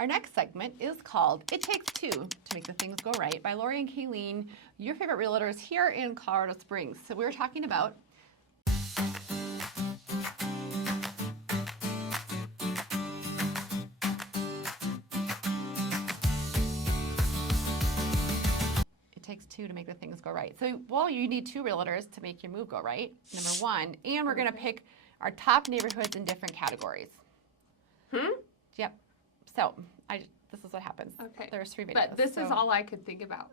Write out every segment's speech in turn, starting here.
Our next segment is called It Takes Two to Make the Things Go Right by Lori and Kayleen, your favorite realtors here in Colorado Springs. So we were talking about it takes two to make the things go right. So, well, you need two realtors to make your move go right, number one. And we're going to pick our top neighborhoods in different categories. Yep. So, this is what happens. Okay. There's 3 videos. But this is all I could think about.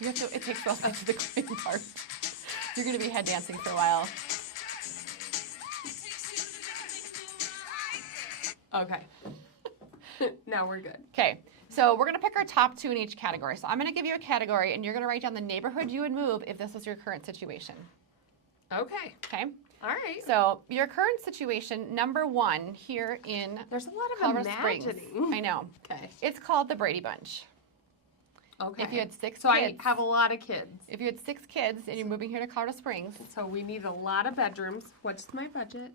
You have to, it takes us to the clean part. You're going to be head dancing for a while. Okay. Now we're good. Okay. So we're going to pick our top 2 in each category. So I'm going to give you a category, and you're going to write down the neighborhood you would move if this was your current situation. Okay. Okay? All right. So your current situation, number 1 here in There's a lot of Colorado imagining. Springs. I know. Okay. It's called the Brady Bunch. Okay. If you had 6 so kids. I have a lot of kids. If you had 6 kids and you're moving here to Colorado Springs. So we need a lot of bedrooms. What's my budget?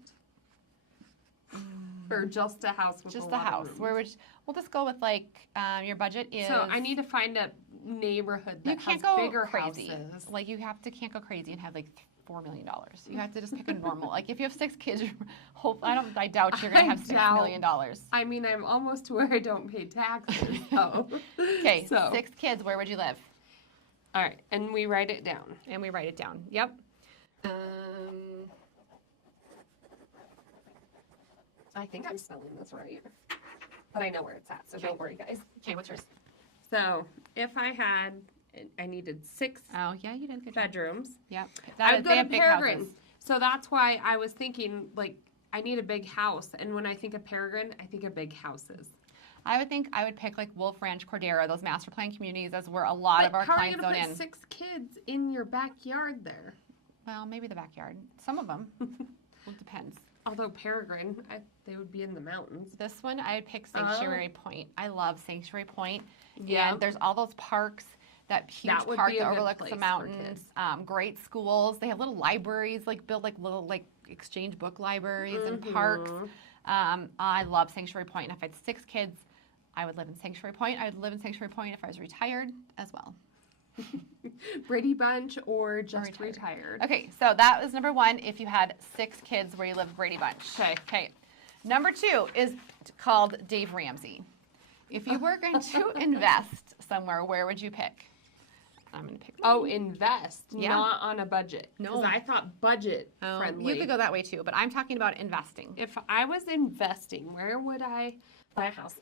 Or just a house with Just a the lot house. of Where would we'll just go with like your budget is. So I need to find a neighborhood that you can't has go bigger crazy. houses. Like you can't go crazy and have like $4 million. You have to just pick a normal. Like if you have 6 kids, I doubt you're gonna have $6 million. I mean, I'm almost to where I don't pay taxes. So. Okay, So 6 kids. Where would you live? All right, and we write it down. And we write it down. Yep. I think I'm spelling this right, but I know where it's at, so don't worry, guys. Okay, what's yours? So if I needed 6 Oh yeah, you did good job. bedrooms. Yep. I would go to big Peregrine. houses. So that's why I was thinking, like, I need a big house. And when I think of Peregrine, I think of big houses. I would think I would pick like Wolf Ranch, Cordero, those master plan communities. That's where a lot of our how clients are zone you gonna in. put 6 kids in your backyard there? Well, maybe the backyard. Some of them. Well, it depends. Although Peregrine, they would be in the mountains. This one, I would pick Sanctuary Point. I love Sanctuary Point. Yeah. And there's all those parks, that huge That would park be a that good overlooks place the for mountains. Great schools. They have little libraries, like built like little like exchange book libraries and parks. I love Sanctuary Point. And if I had 6 kids, I would live in Sanctuary Point. I would live in Sanctuary Point if I was retired as well. Brady Bunch or just retired. Okay, so that was number 1. If you had 6 kids where you live, Brady Bunch. Okay. Number 2 is called Dave Ramsey. If you were going to invest somewhere, where would you pick? I'm going to pick. Oh, invest, Yeah. not on a budget. No. Because I thought budget friendly. You could go that way too, but I'm talking about investing. If I was investing, where would I buy a house?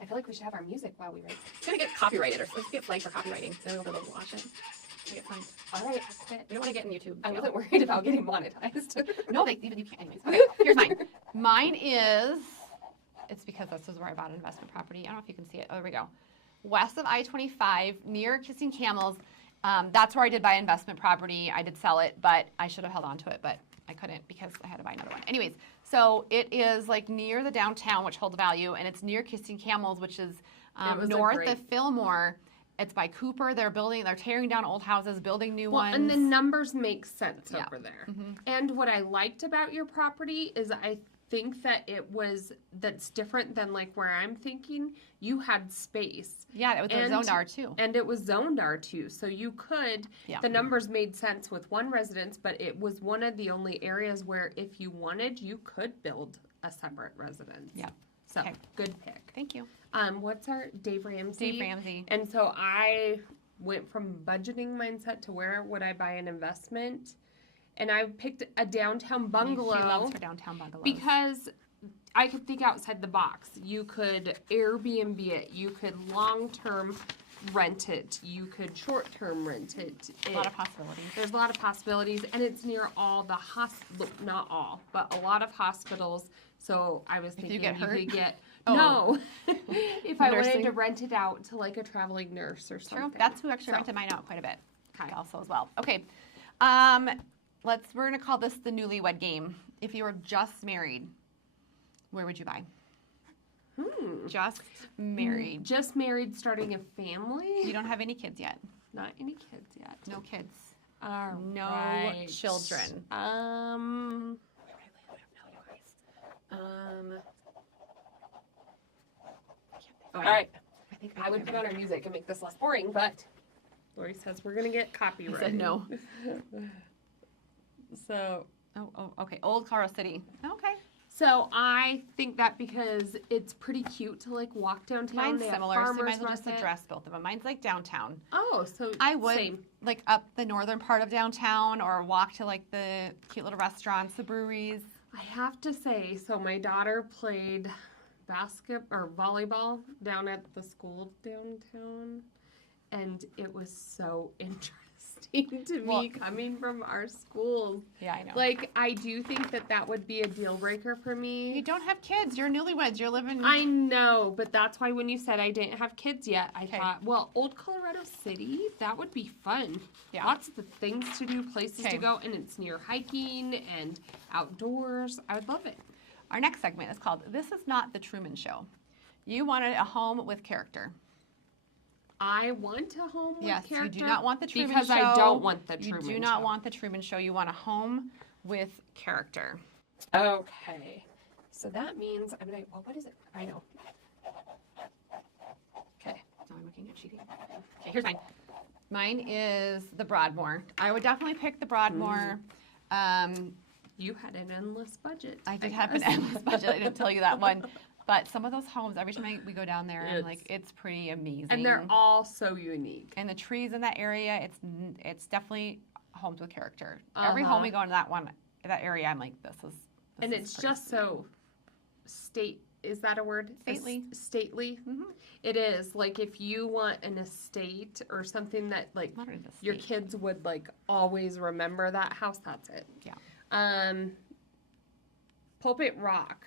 I feel like we should have our music while we write. It's going to get copyrighted, or let's get flagged for copywriting. Then we'll be able to watch it. We get fined. All right, I quit. We don't want to get in YouTube. I wasn't worried about getting monetized. No, even you can't anyways. Okay, here's mine. Mine is, it's because this is where I bought an investment property. I don't know if you can see it. Oh, there we go. West of I-25, near Kissing Camels. That's where I did buy investment property. I did sell it, but I should have held on to it, but I couldn't because I had to buy another one. Anyways, so it is like near the downtown, which holds value, and it's near Kissing Camels, which is north of Fillmore. It's by Cooper. They're tearing down old houses, building new ones. And the numbers make sense over there. And what I liked about your property is I think that that's different than like where I'm thinking. You had space. Yeah, it was zoned R2. And it was zoned R2. So you could, the numbers made sense with one residence, but it was one of the only areas where if you wanted, you could build a separate residence. Yeah. So, good pick. Thank you. What's our Dave Ramsey? Dave Ramsey. And so I went from budgeting mindset to where would I buy an investment? And I picked a downtown bungalow. She loves her downtown bungalows. Because I could think outside the box. You could Airbnb it. You could long-term rent it. You could short-term rent it. A lot of possibilities. There's a lot of possibilities. And it's near all the not all, but a lot of hospitals. So I was thinking you could get... No. If I wanted to rent it out to like a traveling nurse or something. True. That's who actually rented mine out quite a bit. Okay. Also as well. Okay. We're going to call this the newlywed game. If you were just married, where would you buy? Just married. Just married, starting a family? You don't have any kids yet. Not any kids yet. No kids. No right. children. All right. I would put on our music and make this less boring, but Lori says we're gonna get copyright. I said no. So. Okay. Old Colorado City. Okay. So I think that because it's pretty cute to like walk downtown. Mine's similar, so you might as well just address both of them. Mine's like downtown. Oh, so I would same. like up the northern part of downtown or walk to like the cute little restaurants, the breweries. I have to say, so my daughter played volleyball down at the school downtown, and it was so interesting to me coming from our schools. Yeah, I know. Like, I do think that would be a deal breaker for me. You don't have kids. You're newlyweds. You're living. I know, but that's why when you said I didn't have kids yet, I thought, well, Old Colorado City, that would be fun. Yeah. Lots of things to do, places to go, and it's near hiking and outdoors. I would love it. Our next segment is called This Is Not the Truman Show. You wanted a home with character. I want a home with character. Yes, you do not want the Truman Show. Because I don't want the Truman Show. You do not want the Truman Show. You want a home with character. Okay. So that means what is it? I know. Okay. So I'm looking at cheating. Okay, here's mine. Mine is the Broadmoor. I would definitely pick the Broadmoor. You had an endless budget. I did have an endless budget. I didn't tell you that one. But some of those homes, every time we go down there, I'm like, it's pretty amazing. And they're all so unique. And the trees in that area, it's definitely homes with character. Every home we go into that area, I'm like, this is and it's just so is that a word? Stately. Stately. Mm-hmm. It is. Like if you want an estate or something that like your kids would like always remember that house, that's it. Yeah. Pulpit Rock.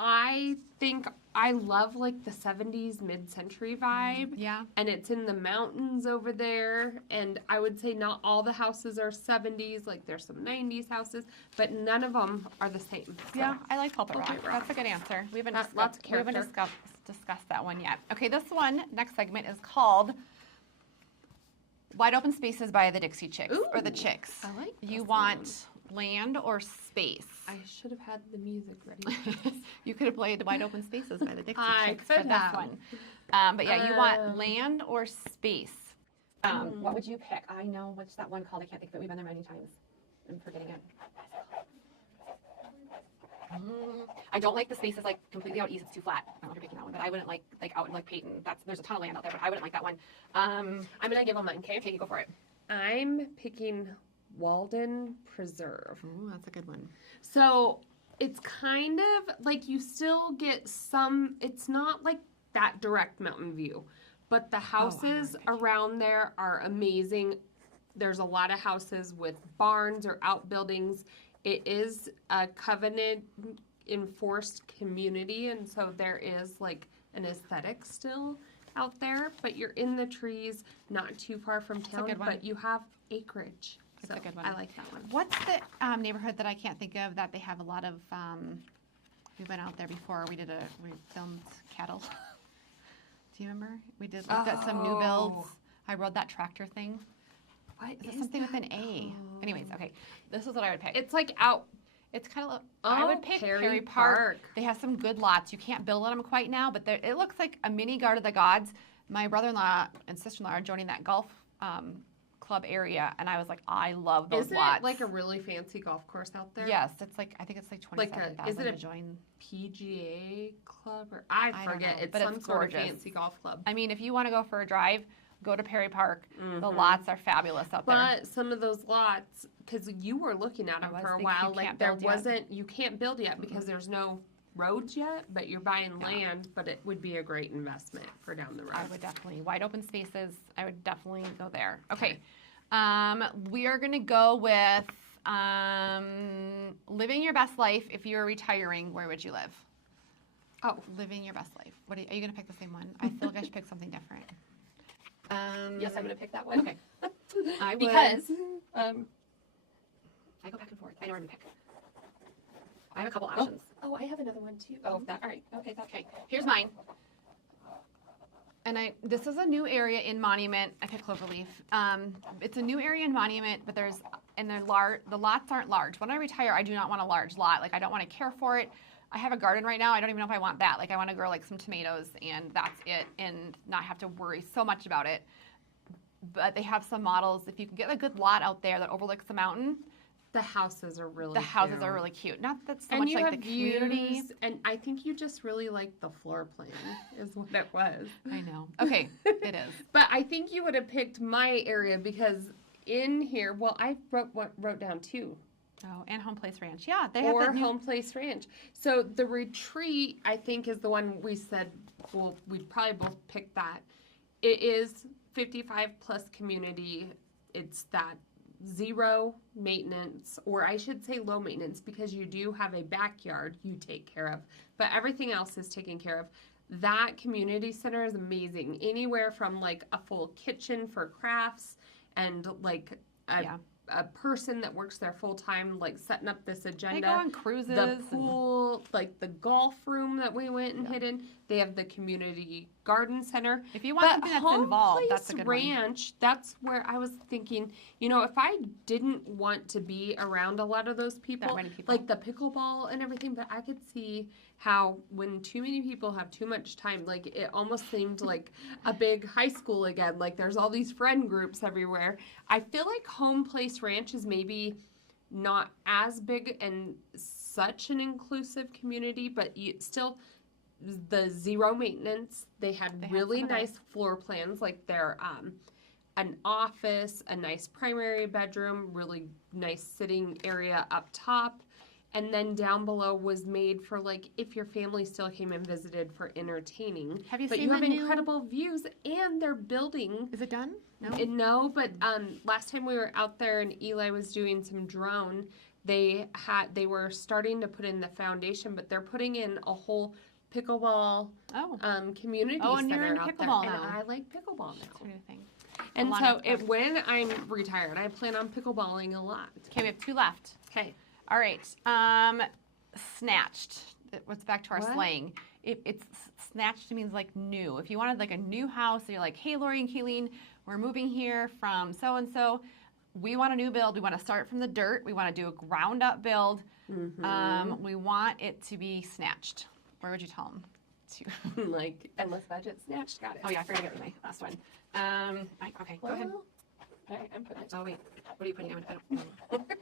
I think I love like the 70s mid-century vibe. Yeah. And it's in the mountains over there. And I would say not all the houses are 70s. Like there's some 90s houses, but none of them are the same. So. Yeah, I like Pulpit Rock. That's a good answer. We haven't discussed that one yet. Okay, this next segment is called Wide Open Spaces by the Dixie Chicks. Ooh, or the Chicks. I like this You want land or space? I should have had the music ready. You could have played Wide Open Spaces by the Dixie Chicks for this one. But yeah, you want land or space? What would you pick? I know what's that one called. I can't think of it. We've been there many times. I'm forgetting it. I don't like the spaces like completely out east. It's too flat. I don't know if you're picking that one, but I wouldn't like out in like Peyton. There's a ton of land out there, but I wouldn't like that one. I'm gonna give them mine. Okay, you go for it. I'm picking Walden Preserve. Oh, that's a good one. So it's kind of like you still get some, it's not like that direct mountain view, but the houses around there are amazing. There's a lot of houses with barns or outbuildings. It is a covenant enforced community, and so there is like an aesthetic still out there, but you're in the trees, not too far from town, but you have acreage. That's a good one. I like that one. What's the neighborhood that I can't think of that they have a lot of, we went out there before, we filmed cattle. Do you remember? We looked at some new builds. I rode that tractor thing. What is something with an A? Anyways, okay. This is what I would pick. It's like out. It's kind of. I would pick Perry Park. They have some good lots. You can't build on them quite now, but it looks like a mini Garden of the Gods. My brother-in-law and sister-in-law are joining that golf club area, and I was like, I love those lots. Is it like a really fancy golf course out there? Yes, it's like I think it's like $27,000 is it to join. PGA club or I forget. It's some sort of fancy golf club. I mean, if you want to go for a drive, go to Perry Park. Mm-hmm. The lots are fabulous out there. But some of those lots, because you were looking at them for a while, like you can't build yet because there's no roads yet, but you're buying land, but it would be a great investment for down the road. I would definitely. Wide open spaces, I would definitely go there. Okay. We are going to go with living your best life. If you were retiring, where would you live? Oh, living your best life. Are you going to pick the same one? I feel like I should pick something different. Yes, I'm going to pick that one. Okay. I would. Because I go back and forth. I know where to pick. I have a couple options. Oh, I have another one too. Oh, that. All right. Okay, that's okay. Here's mine. And this is a new area in Monument. I picked Cloverleaf. It's a new area in Monument, but the lots aren't large. When I retire, I do not want a large lot. Like, I don't want to care for it. I have a garden right now. I don't even know if I want that. Like, I want to grow like some tomatoes and that's it, and not have to worry so much about it. But they have some models. If you can get a good lot out there that overlooks the mountain, the houses are really cute. Not that so much like the community. And I think you just really like the floor plan is what it was. I know. Okay, it is. But I think you would have picked my area because in here, well, I wrote down 2. Oh, and Home Place Ranch. Yeah, they have that Home Place Ranch. So the Retreat, I think, is the one we said, well, we'd probably both pick that. It is 55 plus community. It's that 0 maintenance, or I should say low maintenance, because you do have a backyard you take care of, but everything else is taken care of. That community center is amazing. Anywhere from like a full kitchen for crafts and like a person that works there full time, like setting up this agenda. They go on cruises. The pool, like the golf room that we went and hid in. They have the community garden center. If you want something that's involved, that's a good Ranch, one. That's where I was thinking, you know, if I didn't want to be around a lot of those people, like the pickleball and everything, but I could see how when too many people have too much time, like it almost seemed like a big high school again. Like there's all these friend groups everywhere. I feel like Home Place Ranch is maybe not as big and such an inclusive community, but still the 0 maintenance. They had really nice floor plans, like they're an office, a nice primary bedroom, really nice sitting area up top. And then down below was made for like if your family still came and visited for entertaining. Have you seen? But you have incredible views, and they're building. Is it done? No. No, but last time we were out there and Eli was doing some drone, they were starting to put in the foundation, but they're putting in a whole pickleball community and center you're in out pickleball there. now. And I like pickleball now. That's a new thing. And so when I'm retired, I plan on pickleballing a lot. Okay, we have 2 left. Okay. All right. Snatched. What's back to our slang? It's snatched means like new. If you wanted like a new house, and you're like, hey, Lori and Kayleen, we're moving here from so-and-so. We want a new build. We want to start from the dirt. We want to do a ground up build. Mm-hmm. We want it to be snatched. Where would you tell them? Like endless budget snatched. Got it. Oh yeah, I forgot to get my last one. Okay, go ahead. I'm putting it. Oh wait, what are you putting?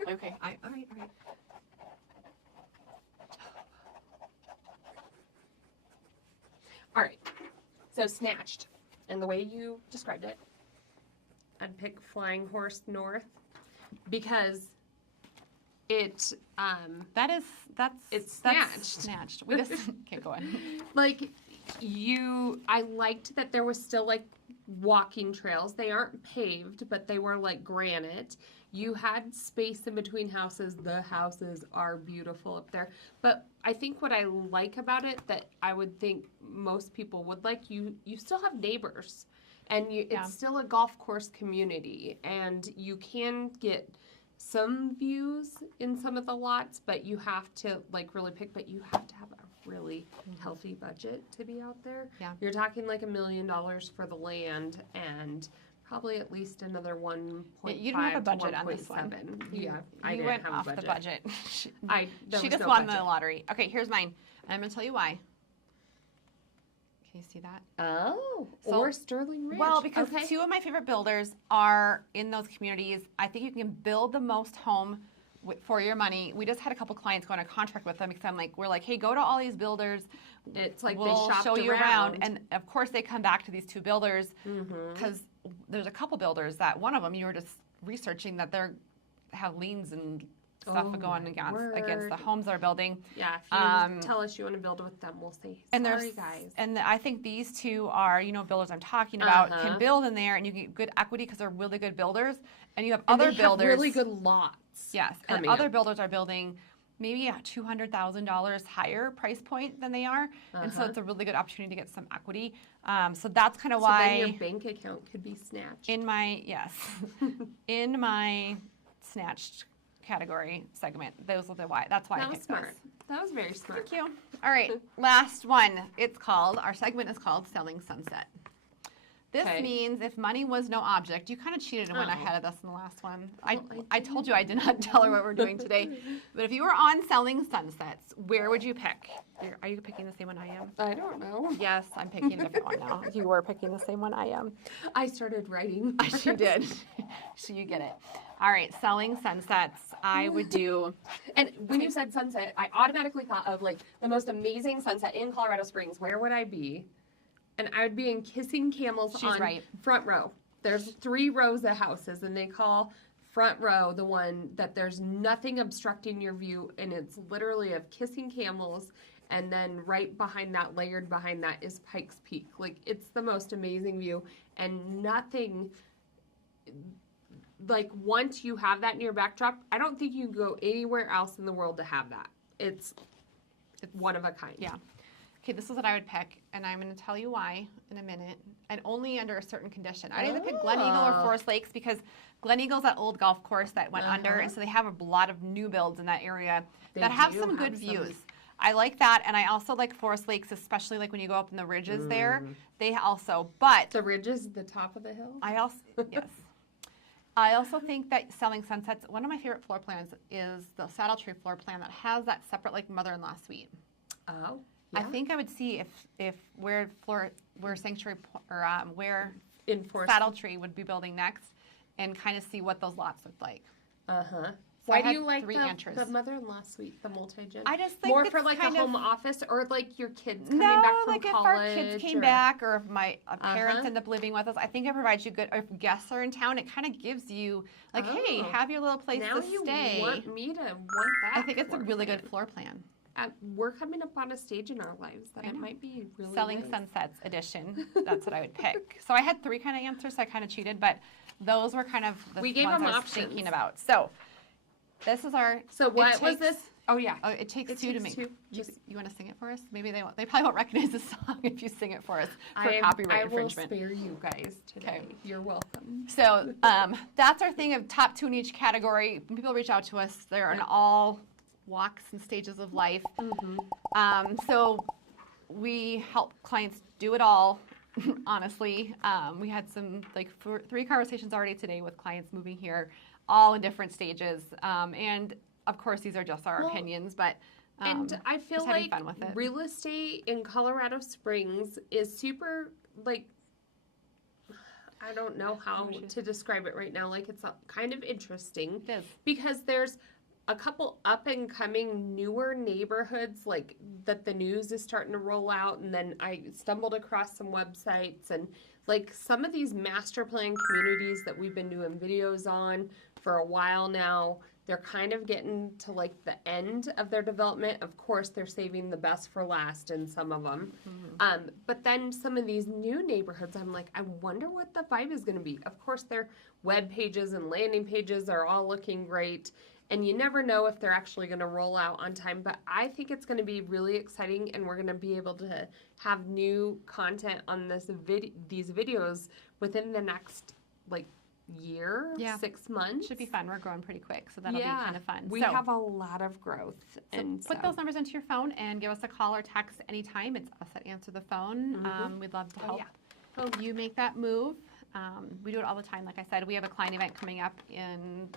Okay. All right. All right. So snatched, and the way you described it, I'd pick Flying Horse North because it's snatched. We just can't go on. Like I liked that there was still like walking trails. They aren't paved, but they were like granite. You had space in between houses. The houses are beautiful up there. But I think what I like about it that I would think most people would like, you still have neighbors. And it's still a golf course community. And you can get some views in some of the lots, but you have to like really pick, but you have to have a really healthy budget to be out there. Yeah. You're talking like $1 million for the land and probably at least another 1.5 You don't have a budget on this one. Yeah, I didn't went have off the budget. She just won the lottery. Okay, here's mine. And I'm going to tell you why. Can you see that? Oh, or Sterling Ranch. Well, because 2 of my favorite builders are in those communities. I think you can build the most home for your money. We just had a couple clients go on a contract with them because we're like, hey, go to all these builders. It's like we'll they shopped show you around. And of course they come back to these 2 builders because there's a couple builders that one of them you were just researching that they have liens and stuff going against the homes they're building. Yeah, if you tell us you want to build with them, we'll say, sorry, guys. And I think these 2 are, builders I'm talking about, can build in there, and you get good equity because they're really good builders. And you have other builders. Have really good lots. Yes, and other builders are building maybe a $200,000 higher price point than they are. And so it's a really good opportunity to get some equity. So that's kind of why. Then your bank account could be snatched. In my snatched category segment. Those are why. That's why I picked those. That was very smart. Thank you. All right, last one. Our segment is called Selling Sunset. This means if money was no object, you kind of cheated and went ahead of us in the last one. I told you I did not tell her what we're doing today. But if you were on Selling Sunsets, where would you pick? Are you picking the same one I am? I don't know. Yes, I'm picking a different one now. You were picking the same one I am. I started writing. She did. So you get it. All right, Selling Sunsets, I would do. And when you said sunset, I automatically thought of like the most amazing sunset in Colorado Springs. Where would I be? And I would be in Kissing Camels front row. There's 3 rows of houses, and they call front row the one that there's nothing obstructing your view, and it's literally of Kissing Camels, and then right behind that, layered behind that, is Pikes Peak. Like, it's the most amazing view, and nothing, like, once you have that in your backdrop, I don't think you can go anywhere else in the world to have that. It's one of a kind. Yeah. Okay, this is what I would pick, and I'm going to tell you why in a minute, and only under a certain condition. I'd either pick Glen Eagle or Forest Lakes, because Glen Eagle's that old golf course that went under, and so they have a lot of new builds in that area that have some good views. I like that, and I also like Forest Lakes, especially like when you go up in the ridges there. They also, but the ridges at the top of the hill. Yes. I also think that Selling Sunsets, one of my favorite floor plans is the Saddle Tree floor plan that has that separate like mother-in-law suite. Oh. Yeah. I think I would see if where Sanctuary or where Saddle Tree would be building next, and kind of see what those lots look like. So why do you like the mother-in-law suite, the multi-gen? I just think more for like a home office, or like your kids coming back from like college. If our kids came back, or if my parents end up living with us, I think it provides you good. If guests are in town, it kind of gives you like, hey, have your little place to stay. Now you want me to want that. I think it's a really good floor plan. We're coming up on a stage in our lives that it might be really Selling nice. Sunsets edition. That's what I would pick. So I had 3 kind of answers, so I kind of cheated, but those were kind of the ones I was thinking about. So this is our. So what was this? Oh yeah. Oh, it takes 2 to make. You want to sing it for us? Maybe they won't. They probably won't recognize the song if you sing it for us for copyright infringement. I will spare you guys today. Okay. You're welcome. So that's our thing of top 2 in each category. When people reach out to us, they're in all walks and stages of life. So we help clients do it all, honestly. We had some 3 conversations already today with clients moving here, all in different stages. And of course, these are just our opinions, but and I feel like real estate in Colorado Springs is super, like, I don't know how to describe it right now. Like, it's kind of interesting. It is. Because there's a couple up and coming newer neighborhoods like that the news is starting to roll out, and then I stumbled across some websites, and like some of these master plan communities that we've been doing videos on for a while now, they're kind of getting to like the end of their development. Of course, they're saving the best for last in some of them. But then some of these new neighborhoods, I'm like, I wonder what the vibe is going to be. Of course, their web pages and landing pages are all looking great. And you never know if they're actually going to roll out on time. But I think it's going to be really exciting, and we're going to be able to have new content on these videos within the next, like, year, 6 months. Should be fun. We're growing pretty quick, so that'll be kind of fun. We have a lot of growth. So put those numbers into your phone and give us a call or text anytime. It's us that answer the phone. We'd love to help you make that move. We do it all the time. Like I said, we have a client event coming up in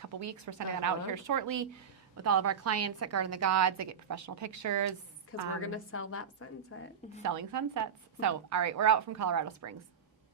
couple weeks. We're sending that out here shortly with all of our clients at Garden of the Gods. They get professional pictures. Because we're going to sell that sunset. Selling Sunsets. So, all right, we're out from Colorado Springs.